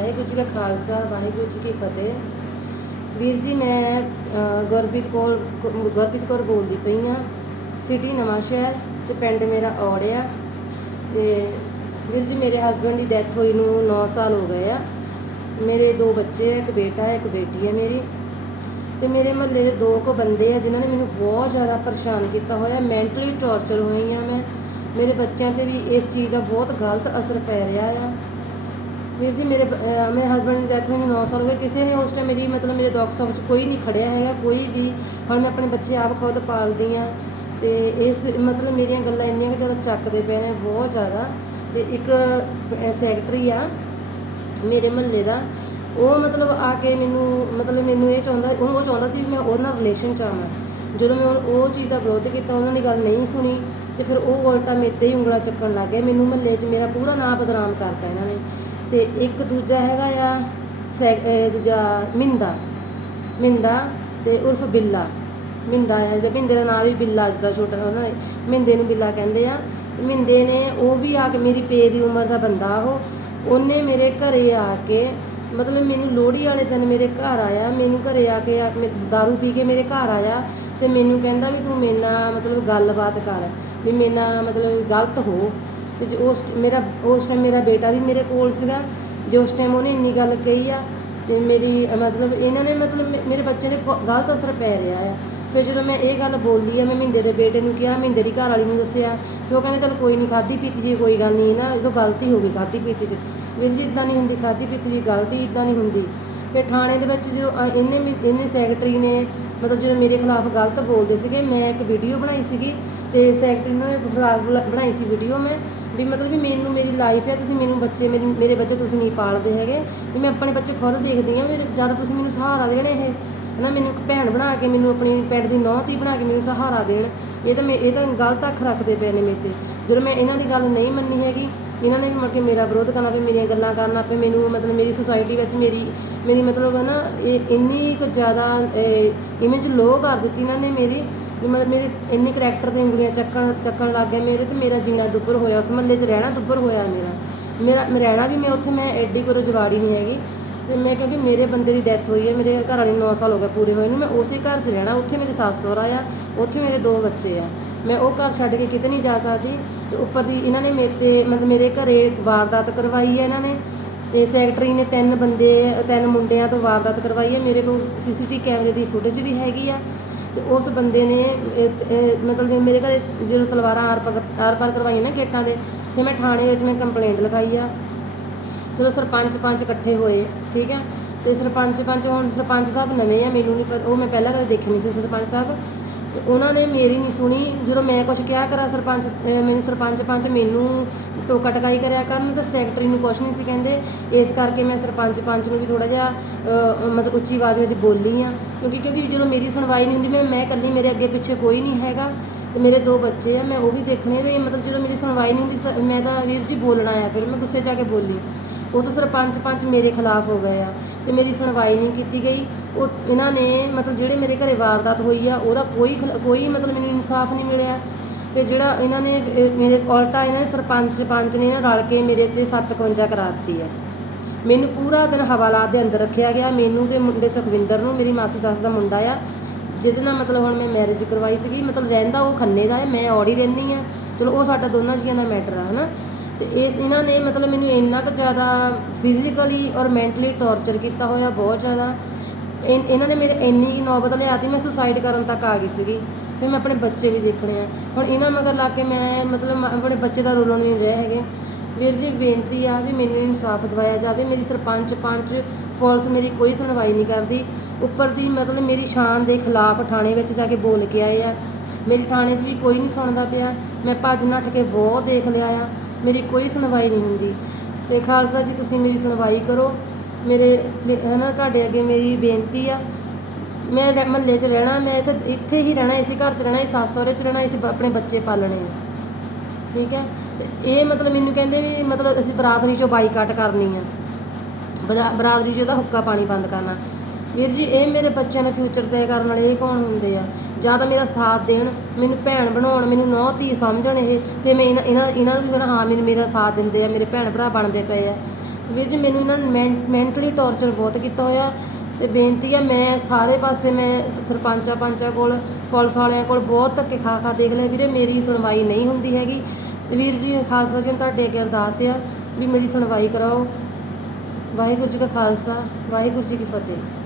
ਵਾਹਿਗੁਰੂ ਜੀ ਕਾ ਖਾਲਸਾ, ਵਾਹਿਗੁਰੂ ਜੀ ਕੀ ਫਤਿਹ। ਵੀਰ ਜੀ, ਮੈਂ ਗੁਰਪ੍ਰੀਤ ਕੌਰ ਗੁਰਪ੍ਰੀਤ ਕੌਰ ਬੋਲਦੀ ਪਈ ਆ ਸਿਟੀ ਨਵਾਂ ਸ਼ਹਿਰ ਤੇ ਪਿੰਡ ਮੇਰਾ ਔੜਿਆ। ਤੇ ਵੀਰ ਜੀ, ਮੇਰੇ ਹਸਬੰਡ ਦੀ ਡੈਥ ਹੋਈ ਨੂੰ 9 ਸਾਲ ਹੋ ਗਏ ਆ। ਮੇਰੇ ਦੋ ਬੱਚੇ ਆ, ਇੱਕ ਬੇਟਾ ਹੈ, ਇੱਕ ਬੇਟੀ ਹੈ ਮੇਰੀ। ਤੇ ਮੇਰੇ ਮਹੱਲੇ ਦੇ ਦੋ ਕੁ ਬੰਦੇ ਆ, ਜਿਨ੍ਹਾਂ ਨੇ ਮੈਨੂੰ ਬਹੁਤ ਜ਼ਿਆਦਾ ਪਰੇਸ਼ਾਨ ਕੀਤਾ ਹੋਇਆ। ਮੈਂਟਲੀ ਟੌਰਚਰ ਹੋਈ ਆ ਮੈਂ। ਮੇਰੇ ਬੱਚਿਆਂ ਤੇ ਵੀ ਇਸ ਚੀਜ਼ ਦਾ ਬਹੁਤ ਗਲਤ ਅਸਰ ਪੈ ਰਿਹਾ ਆ। ਵੀਰ ਜੀ, ਮੇਰੇ ਮੇਰੇ ਹਸਬੰਡ ਦੀ ਡੈਥ ਹੋਈ ਨੂੰ 9 ਸਾਲ ਹੋ ਗਏ। ਕਿਸੇ ਨੇ ਉਸ ਟਾਈਮ ਮੇਰੀ, ਮਤਲਬ ਮੇਰੇ ਦੁੱਖ ਸੁੱਖ 'ਚ ਕੋਈ ਨਹੀਂ ਖੜਿਆ ਹੈਗਾ, ਕੋਈ ਵੀ। ਹੁਣ ਮੈਂ ਆਪਣੇ ਬੱਚੇ ਆਪ ਖੁਦ ਪਾਲਦੀ ਆ ਤੇ ਇਸ, ਮਤਲਬ ਮੇਰੀਆਂ ਗੱਲਾਂ ਇੰਨੀਆਂ ਕਿ ਜ਼ਿਆਦਾ ਚੱਕਦੇ ਪਏ ਨੇ, ਬਹੁਤ ਜ਼ਿਆਦਾ। ਤੇ ਇੱਕ ਸੈਕਟਰੀ ਆ, ਮੇਰੇ ਮਹੱਲੇ ਦਾ। ਉਹ ਮਤਲਬ ਆ ਕੇ ਮੈਨੂੰ, ਮਤਲਬ ਮੈਨੂੰ ਇਹ ਚਾਹੁੰਦਾ, ਉਹ ਉਹ ਚਾਹੁੰਦਾ ਸੀ ਵੀ ਮੈਂ ਉਹਦੇ ਨਾਲ ਰਿਲੇਸ਼ਨ ਚ ਆਵਾਂ। ਜਦੋਂ ਮੈਂ ਉਹ- ਚੀਜ਼ ਦਾ ਵਿਰੋਧ ਕੀਤਾ, ਉਹਨਾਂ ਦੀ ਗੱਲ ਨਹੀਂ ਸੁਣੀ, ਤੇ ਫਿਰ ਉਹ ਉਲਟਾ ਮੇਰੇ ਤੇ ਹੀ ਉਂਗਲਾ ਚੱਕਣ ਲੱਗ ਗਏ। ਮੈਨੂੰ ਮਹੱਲੇ 'ਚ ਮੇਰਾ ਪੂਰਾ ਨਾਮ ਬਦਨਾਮ ਕਰਤਾ ਇਹਨਾਂ ਨੇ। ਤੇ ਇੱਕ ਦੂਜਾ ਹੈਗਾ ਆ ਸੈ ਦੂਜਾ ਮਿੰਦਾ। ਮਿੰਦਾ ਤੇ ਉਰਫ ਬਿੱਲਾ। ਮਿੰਦਾ ਹੈ ਤੇ ਮਿੰਦੇ ਦਾ ਨਾਮ ਵੀ ਬਿੱਲਾ ਦਾ ਛੋਟਾ ਉਹਨਾਂ ਨੇ, ਮਿੰਦੇ ਨੂੰ ਬਿੱਲਾ ਕਹਿੰਦੇ ਆ। ਤੇ ਮਿੰਦੇ ਨੇ ਉਹ ਵੀ ਆ ਕੇ ਮੇਰੀ ਪੇ ਦੀ ਉਮਰ ਦਾ ਬੰਦਾ ਉਹ। ਉਹਨੇ ਮੇਰੇ ਘਰੇ ਆ ਕੇ, ਮਤਲਬ ਮੈਨੂੰ ਲੋਹੜੀ ਵਾਲੇ ਦਿਨ ਮੇਰੇ ਘਰ ਆਇਆ, ਮੈਨੂੰ ਘਰੇ ਆ ਕੇ ਆ- ਮੈਂ ਦਾਰੂ ਪੀ ਕੇ ਮੇਰੇ ਘਰ ਆਇਆ ਤੇ ਮੈਨੂੰ ਕਹਿੰਦਾ ਵੀ ਤੂੰ ਮੇਰੇ ਨਾਲ ਮਤਲਬ ਗੱਲਬਾਤ ਕਰ, ਵੀ ਮੇਰੇ ਨਾਲ ਮਤਲਬ ਗਲਤ ਹੋ। ਤੇ ਉਸ ਮੇਰਾ ਉਸ ਟਾਈਮ ਮੇਰਾ ਬੇਟਾ ਵੀ ਮੇਰੇ ਕੋਲ ਸੀਗਾ ਜੋ ਉਸ ਟਾਈਮ ਉਹਨੇ ਇੰਨੀ ਗੱਲ ਕਹੀ ਆ ਤੇ ਮੇਰੀ ਮਤਲਬ ਇਹਨਾਂ ਨੇ ਮਤਲਬ ਮੇ- ਮੇਰੇ ਬੱਚੇ ਦੇ ਗ- ਗਲਤ ਅਸਰ ਪੈ ਰਿਹਾ ਆ। ਫਿਰ ਜਦੋਂ ਮੈਂ ਇਹ ਗੱਲ ਬੋਲੀ ਆ ਮੈਂ ਮਹਿੰਦੇ ਦੇ ਬੇਟੇ ਨੂੰ ਕਿਹਾ ਮਹਿੰਦੇ ਦੀ ਘਰ ਵਾਲੀ ਨੂੰ ਦੱਸਿਆ ਫਿਰ ਉਹ ਕਹਿੰਦੇ ਚਲ ਕੋਈ ਨਹੀਂ ਖਾਦੀ ਪੀਤੀ ਜੀ ਕੋਈ ਗੱਲ ਨਹੀਂ ਨਾ ਇਹ ਗਲਤੀ ਹੋ ਗਈ ਖਾਦੀ ਪੀਤੀ ਜੀ ਵੀਰ ਜੀ ਇਦਾਂ ਨਹੀਂ ਹੁੰਦੀ ਖਾਦੀ ਪੀਤੀ ਜੀ ਗਲਤੀ ਇਦਾਂ ਨਹੀਂ ਹੁੰਦੀ। ਫਿਰ ਥਾਣੇ ਦੇ ਵਿੱਚ ਜਦੋਂ ਅ, ਇਹਨੇ ਵੀ- ਇਹਨੇ ਸੈਕਟਰੀ ਨੇ ਮਤਲਬ ਜਦੋਂ ਮੇਰੇ ਖਿਲਾਫ ਗਲਤ ਬੋਲਦੇ ਸੀਗੇ ਮੈਂ ਇੱਕ ਵੀਡੀਓ ਬਣਾਈ ਸੀਗੀ ਤੇ ਸੈਕਟਰੀ ਨੇ ਖਿਲਾਫ ਬਣਾਈ ਸੀ ਵੀਡੀਓ ਮੈਂ, ਵੀ ਮਤਲਬ ਵੀ ਮੈਨੂੰ, ਮੇਰੀ ਲਾਈਫ ਹੈ, ਤੁਸੀਂ ਮੈਨੂੰ ਬੱਚੇ, ਮੇਰੀ, ਮੇਰੇ ਬੱਚੇ ਤੁਸੀਂ ਨਹੀਂ ਪਾਲਦੇ ਹੈਗੇ। ਵੀ ਮੈਂ ਆਪਣੇ ਬੱਚੇ ਖੁਦ ਦੇਖਦੀ ਹਾਂ ਮੇਰੇ ਜ਼ਿਆਦਾ ਤੁਸੀਂ ਮੈਨੂੰ ਸਹਾਰਾ ਦੇਣ ਇਹ। ਹਨਾ, ਮੈਨੂੰ ਇੱਕ ਭੈਣ ਬਣਾ ਕੇ, ਮੈਨੂੰ ਆਪਣੀ ਪੈਟ ਦੀ ਨੌਂ ਤੀ ਬਣਾ ਕੇ ਮੈਨੂੰ ਸਹਾਰਾ ਦੇਣ। ਇਹ ਤਾਂ ਮੇ, ਇਹ ਤਾਂ ਗਲਤ ਅੱਖ ਰੱਖਦੇ ਪਏ ਨੇ ਮੇਰੇ ਤੇ। ਜਦੋਂ ਮੈਂ ਇਹਨਾਂ ਦੀ ਗੱਲ ਨਹੀਂ ਮੰਨੀ ਹੈਗੀ, ਇਹਨਾਂ ਨੇ ਵੀ ਮੁੜ ਕੇ ਮੇਰਾ ਵਿਰੋਧ ਕਰਨਾ, ਵੀ ਮੇਰੀਆਂ ਗੱਲਾਂ ਕਰਨਾ ਪਏ ਮੈਨੂੰ, ਮਤਲਬ ਮੇਰੀ ਸੋਸਾਇਟੀ ਵਿੱਚ ਮੇਰੀ ਮੇਰੀ ਮਤਲਬ ਹੈ ਨਾ ਇਹ ਇੰਨੀ ਕੁ ਜ਼ਿਆਦਾ ਇਮੇਜ ਲੋ ਕਰ ਦਿੱਤੀ ਇਹਨਾਂ ਨੇ ਮੇਰੀ। ਵੀ ਮਤਲਬ ਮੇਰੇ ਇੰਨੇ ਕਰੈਕਟਰ ਤੇ ਉਂਗਲੀਆਂ ਚੱਕਣ ਚੱਕਣ ਲੱਗ ਗਏ। ਮੇਰੇ ਤੇ ਮੇਰਾ ਜੀਣਾ ਦੁੱਬਰ ਹੋਇਆ, ਉਸ ਮਹੱਲੇ 'ਚ ਰਹਿਣਾ ਦੁੱਬਰ ਹੋਇਆ ਮੇਰਾ। ਮੇਰਾ, ਮੈਂ ਰਹਿਣਾ ਵੀ ਮੈਂ ਉੱਥੇ, ਮੈਂ ਐਡੀ ਕੋ ਰੁਜਵਾੜੀ ਨਹੀਂ ਹੈਗੀ। ਤੇ ਮੈਂ ਕਿਉਂਕਿ ਮੇਰੇ ਬੰਦੇ ਦੀ ਡੈਥ ਹੋਈ ਹੈ, ਮੇਰੇ ਘਰ ਵਾਲੇ ਨੂੰ 9 ਸਾਲ ਹੋ ਗਏ ਪੂਰੇ ਹੋਏ ਨੂੰ। ਮੈਂ ਉਸੇ ਘਰ 'ਚ ਰਹਿਣਾ, ਉੱਥੇ ਮੇਰੇ ਸੱਸ, ਸਹੁਰਾ ਆ, ਉੱਥੇ ਮੇਰੇ ਦੋ ਬੱਚੇ ਆ। ਮੈਂ ਉਹ ਘਰ ਛੱਡ ਕੇ ਕਿਤੇ ਨਹੀਂ ਜਾ ਸਕਦੀ। ਤੇ ਉੱਪਰ ਦੀ ਇਹਨਾਂ ਨੇ ਮੇਰੇ ਤੇ, ਮਤਲਬ ਮੇਰੇ ਘਰੇ ਵਾਰਦਾਤ ਕਰਵਾਈ ਹੈ ਇਹਨਾਂ ਨੇ। ਤੇ ਸੈਕਟਰੀ ਨੇ ਤਿੰਨ ਬੰਦੇ, ਤਿੰਨ ਮੁੰਡਿਆਂ ਤੋਂ ਵਾਰਦਾਤ ਕਰਵਾਈ ਹੈ। ਮੇਰੇ ਕੋਲ ਸੀਸੀਟੀ ਕੈਮਰੇ ਦੀ ਫੁਟੇਜ ਵੀ ਹੈਗੀ ਆ। ਤੇ ਉਸ ਬੰਦੇ ਨੇ ਮਤਲਬ ਜਿਵੇਂ ਮੇਰੇ ਘਰੇ ਜਦੋਂ ਤਲਵਾਰਾਂ ਆਰ ਪਾਰ ਆਰ ਪਾਰ ਕਰਵਾਈਆਂ ਨਾ ਗੇਟਾਂ ਦੇ ਫਿਰ ਮੈਂ ਥਾਣੇ ਵਿੱਚ ਮੈਂ ਕੰਪਲੇਂਟ ਲਗਾਈ ਆ। ਜਦੋਂ ਸਰਪੰਚ ਪੰਚ ਇਕੱਠੇ ਹੋਏ, ਠੀਕ ਹੈ ਤੇ ਸਰਪੰਚ ਪੰਚ ਹੁਣ ਸਰਪੰਚ ਸਾਹਿਬ ਨਵੇਂ ਆ, ਮੈਨੂੰ ਨਹੀਂ ਪਤਾ, ਉਹ ਮੈਂ ਪਹਿਲਾਂ ਕਦੇ ਦੇਖੇ ਨਹੀਂ ਸੀ ਸਰਪੰਚ ਸਾਹਿਬ। ਤੇ ਉਹਨਾਂ ਨੇ ਮੇਰੀ ਨਹੀਂ ਸੁਣੀ, ਜਦੋਂ ਮੈਂ ਕੁਝ ਕਿਹਾ ਕਰਾਂ ਸਰਪੰਚ ਮੈਨੂੰ ਸਰਪੰਚ ਪੰਚ ਮੈਨੂੰ ਟੋਕਾ ਟਕਾਈ ਕਰਿਆ ਕਰਨ, ਤਾਂ ਸੈਕਟਰੀ ਨੂੰ ਕੁਝ ਨਹੀਂ ਸੀ ਕਹਿੰਦੇ। ਇਸ ਕਰਕੇ ਮੈਂ ਸਰਪੰਚ ਪੰਚ ਨੂੰ ਵੀ ਥੋੜਾ ਜਿਹਾ ਮਤਲਬ ਉੱਚੀ ਆਵਾਜ਼ ਵਿੱਚ ਬੋਲੀ ਆ ਕਿਉਂਕਿ ਕਿਉਂਕਿ ਜਦੋਂ ਮੇਰੀ ਸੁਣਵਾਈ ਨਹੀਂ ਹੁੰਦੀ, ਮੈਂ ਮੈਂ ਇਕੱਲੀ, ਮੇਰੇ ਅੱਗੇ ਪਿੱਛੇ ਕੋਈ ਨਹੀਂ ਹੈਗਾ। ਤੇ ਮੇਰੇ ਦੋ ਬੱਚੇ ਆ, ਮੈਂ ਉਹ ਵੀ ਦੇਖਣੇ ਵੀ ਮਤਲਬ ਜਦੋਂ ਮੇਰੀ ਸੁਣਵਾਈ ਨਹੀਂ ਹੁੰਦੀ ਮੈਂ ਤਾਂ ਵੀਰ ਜੀ ਬੋਲਣਾ ਆ, ਫਿਰ ਮੈਂ ਗੁੱਸੇ ਜਾ ਕੇ ਬੋਲੀ। ਉਹ ਤਾਂ ਸਰਪੰਚ ਪੰਚ ਮੇਰੇ ਖਿਲਾਫ ਹੋ ਗਏ ਆ, ਤੇ ਮੇਰੀ ਸੁਣਵਾਈ ਨਹੀਂ ਕੀਤੀ ਗਈ। ਉਹ, ਇਹਨਾਂ ਨੇ ਮਤਲਬ ਜਿਹੜੇ ਮੇਰੇ ਘਰੇ ਵਾਰਦਾਤ ਹੋਈ ਆ, ਉਹਦਾ ਕੋਈ ਖਿਲਾ- ਕੋਈ ਮਤਲਬ ਮੈਨੂੰ ਇਨਸਾਫ ਨਹੀਂ ਮਿਲਿਆ। ਫਿਰ ਜਿਹੜਾ ਇਹਨਾਂ ਨੇ ਮੇਰੇ ਉਲਟਾ ਇਹਨਾਂ ਨੇ ਸਰਪੰਚ ਪੰਚ ਨੇ ਇਹਨਾਂ ਰਲ ਕੇ ਮੇਰੇ ਤੇ 751 ਕਰਾ ਦਿੱਤੀ ਹੈ। ਮੈਨੂੰ ਪੂਰਾ ਦਿਨ ਹਵਾਲਾਤ ਦੇ ਅੰਦਰ ਰੱਖਿਆ ਗਿਆ। ਮੈਨੂੰ ਤੇ ਮੁੰਡੇ ਸੁਖਵਿੰਦਰ ਨੂੰ, ਮੇਰੀ ਮਾਸੀ ਸੱਸ ਦਾ ਮੁੰਡਾ ਆ। ਜਿਹਦੇ ਨਾਲ ਮਤਲਬ ਹੁਣ ਮੈਂ ਮੈਰਿਜ ਕਰਵਾਈ ਸੀਗੀ। ਮਤਲਬ ਰਹਿੰਦਾ ਉਹ ਖੰਨੇ ਦਾ ਹੈ, ਮੈਂ ਔੜੀ ਰਹਿੰਦੀ ਆ ਚਲੋ ਉਹ ਸਾਡਾ ਦੋਨਾਂ ਜੀਆਂ ਦਾ ਮੈਟਰ ਆ, ਹਨਾ। ਤੇ ਇਸ ਇਹਨਾਂ ਨੇ ਮਤਲਬ ਮੈਨੂੰ ਇੰਨਾ ਕੁ ਜ਼ਿਆਦਾ ਫਿਜ਼ੀਕਲੀ ਔਰ ਮੈਂਟਲੀ ਟੌਰਚਰ ਕੀਤਾ ਹੋਇਆ, ਬਹੁਤ ਜ਼ਿਆਦਾ। ਇਨ- ਇਹਨਾਂ ਨੇ ਮੇਰੇ ਇੰਨੀ ਕੁ ਨੌਬਤ ਲਿਆਤੀ, ਮੈਂ ਸੁਸਾਈਡ ਕਰਨ ਤੱਕ ਆ ਗਈ ਸੀਗੀ। ਫਿਰ ਮੈਂ ਆਪਣੇ ਬੱਚੇ ਵੀ ਦੇਖਣੇ ਆ। ਹੁਣ ਇਹਨਾਂ ਮਗਰ ਲਾ ਕੇ ਮੈਂ ਮਤਲਬ ਆਪਣੇ ਬੱਚੇ ਦਾ ਰੋਲੋ ਨਹੀਂ ਰਹੇ ਹੈਗੇ। ਵੀਰ ਜੀ, ਬੇਨਤੀ ਆ ਵੀ ਮੈਨੂੰ ਇਨਸਾਫ ਦਿਵਾਇਆ ਜਾਵੇ। ਮੇਰੀ ਸਰਪੰਚ ਪੰਚ ਪੁਲਿਸ ਮੇਰੀ ਕੋਈ ਸੁਣਵਾਈ ਨਹੀਂ ਕਰਦੀ। ਉੱਪਰ ਦੀ ਮਤਲਬ ਮੇਰੀ ਸ਼ਾਨ ਦੇ ਖਿਲਾਫ ਥਾਣੇ ਵਿੱਚ ਜਾ ਕੇ ਬੋਲ ਕੇ ਆਏ ਆ। ਮੇਰੀ ਥਾਣੇ 'ਚ ਵੀ ਕੋਈ ਨਹੀਂ ਸੁਣਦਾ ਪਿਆ। ਮੈਂ ਭੱਜ ਨੱਠ ਕੇ ਬਹੁਤ ਦੇਖ ਲਿਆ ਆ। ਮੇਰੀ ਕੋਈ ਸੁਣਵਾਈ ਨਹੀਂ ਹੁੰਦੀ। ਤੇ ਖਾਲਸਾ ਜੀ, ਤੁਸੀਂ ਮੇਰੀ ਸੁਣਵਾਈ ਕਰੋ। ਮੇਰੇ ਲਈ- ਹੈ ਨਾ ਤੁਹਾਡੇ ਅੱਗੇ ਮੇਰੀ ਬੇਨਤੀ ਆ। ਮੈਂ ਮਹੱਲੇ 'ਚ ਰਹਿਣਾ, ਮੈਂ ਇੱਥੇ ਇੱਥੇ ਹੀ ਰਹਿਣਾ, ਇਸੇ ਘਰ 'ਚ ਰਹਿਣਾ, ਇਸ ਸੱਸ ਸਹੁਰੇ 'ਚ ਰਹਿਣਾ, ਇਸ ਆਪਣੇ ਬੱਚੇ ਪਾਲਣੇ ਆ। ਠੀਕ ਹੈ? ਤੇ ਇਹ ਮਤਲਬ ਮੈਨੂੰ ਕਹਿੰਦੇ ਵੀ ਮਤਲਬ ਅਸੀਂ ਬਰਾਦਰੀ 'ਚੋਂ ਬਾਈਕਾਟ ਕਰਨੀ ਆ। ਬਰਾ- ਬਰਾਦਰੀ 'ਚੋਂ ਦਾ ਹੁੱਕਾ ਪਾਣੀ ਬੰਦ ਕਰਨਾ। ਵੀਰ ਜੀ, ਇਹ ਮੇਰੇ ਬੱਚਿਆਂ ਦਾ ਫਿਊਚਰ ਤੈਅ ਕਰਨ ਵਾਲੇ ਇਹ ਕੌਣ ਹੁੰਦੇ ਆ? ਜਾਂ ਤਾਂ ਮੇਰਾ ਸਾਥ ਦੇਣ, ਮੈਨੂੰ ਭੈਣ ਬਣਾਉਣ, ਮੈਨੂੰ ਨੌ ਧੀ ਸਮਝਣ ਇਹ, ਤੇ ਮੈਂ ਇਹਨਾਂ ਇਹਨਾਂ ਇਹਨਾਂ ਨੂੰ ਵੀ ਕਹਿਣਾ ਹਾਂ, ਮੈਨੂੰ ਮੇਰਾ ਸਾਥ ਦਿੰਦੇ ਆ, ਮੇਰੇ ਭੈਣ ਭਰਾ ਬਣਦੇ ਪਏ ਆ। ਵੀਰ ਜੀ, ਮੈਨੂੰ ਇਹਨਾਂ ਨੇ ਮੈਂਟਲੀ ਟੌਰਚਰ ਬਹੁਤ ਕੀਤਾ ਹੋਇਆ। ਤੇ ਬੇਨਤੀ ਆ, ਮੈਂ ਸਾਰੇ ਪਾਸੇ ਮੈਂ ਸਰਪੰਚਾਂ ਪੰਚਾਂ ਕੋਲ, ਪੁਲਿਸ ਵਾਲਿਆਂ ਕੋਲ ਬਹੁਤ ਧੱਕੇ ਖਾ ਖਾ ਦੇਖ ਲਿਆ। ਵੀਰੇ, ਮੇਰੀ ਸੁਣਵਾਈ ਨਹੀਂ ਹੁੰਦੀ ਹੈਗੀ। ਤੇ ਵੀਰ ਜੀ, ਖਾਲਸਾ ਜੀ ਤੁਹਾਡੇ ਅੱਗੇ ਅਰਦਾਸ ਆ ਵੀ ਮੇਰੀ ਸੁਣਵਾਈ ਕਰਾਓ। ਵਾਹਿਗੁਰੂ ਜੀ ਕਾ ਖਾਲਸਾ, ਵਾਹਿਗੁਰੂ ਜੀ ਕੀ ਫਤਿਹ।